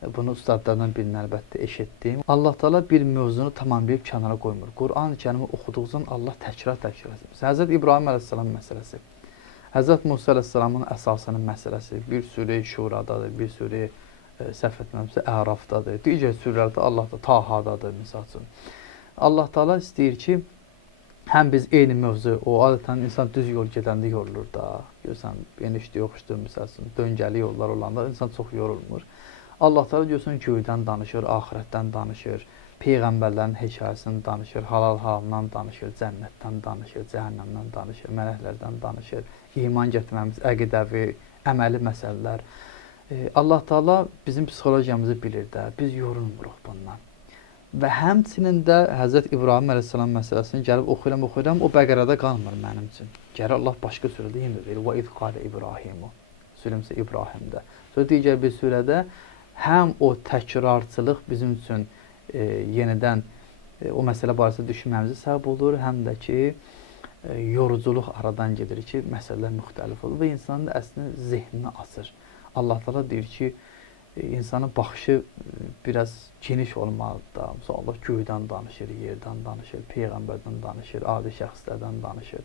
Bunu ustadlardan birini əlbəttə eşitdim. Allah Taala bir mövzunu tamamlayıb kənara qoymur. Quran-ı Kərimi oxuduqca Allah təkrar etsin. Həzrət İbrahim əleyhissalam məsələsi, Həzrət Musa əleyhissalamın əsasının məsələsi, bir surə Şuradadır, bir surə səhv etmirəmsə Ərafdadır. Digər surələrdə Allah da Tahadadır misal üçün. Allah Taala istəyir ki, həm biz eyni mövzu, o adətən insan düz yol gedəndə yorulur da. Görsən, enişli yoxuşdur misal üçün, döngəli yollar olanda insan çox yorulmur. Allah Teala görsən göydən danışır, axirətdən danışır, peyğəmbərlərin hekayəsini danışır, halal haramdan danışır, cənnətdən danışır, cəhənnəmdən danışır, mələklərdən danışır, iman gətirməmiz, əqidəvi, əməli məsələlər. Allah Teala bizim psixologiyamızı bilir də, biz yorulmuruq bundan. Və həmçinin də Həzrət İbrahim əleyhissalam məsələsini gəlib oxuyuram, o Bəqərədə qalmır mənim üçün. Gəlir Allah başqa surədə yenə deyir, və iz qalə İbrahimu, surəmsə İbrahimdə. Sonra digər bir surədə həm o təkrarçılıq bizim üçün yenidən o məsələ barəsində düşünməmizə səbəb olur, həm də ki, yoruculuq aradan gedir ki, məsələlər müxtəlif olur və insanın da əslində zehnini açır. Allah Teala deyir ki, insanın baxışı biraz geniş olmalıdır. Mesela Allah göydən danışır, yerdən danışır, peyğəmbərdən danışır, adi şəxslərdən danışır.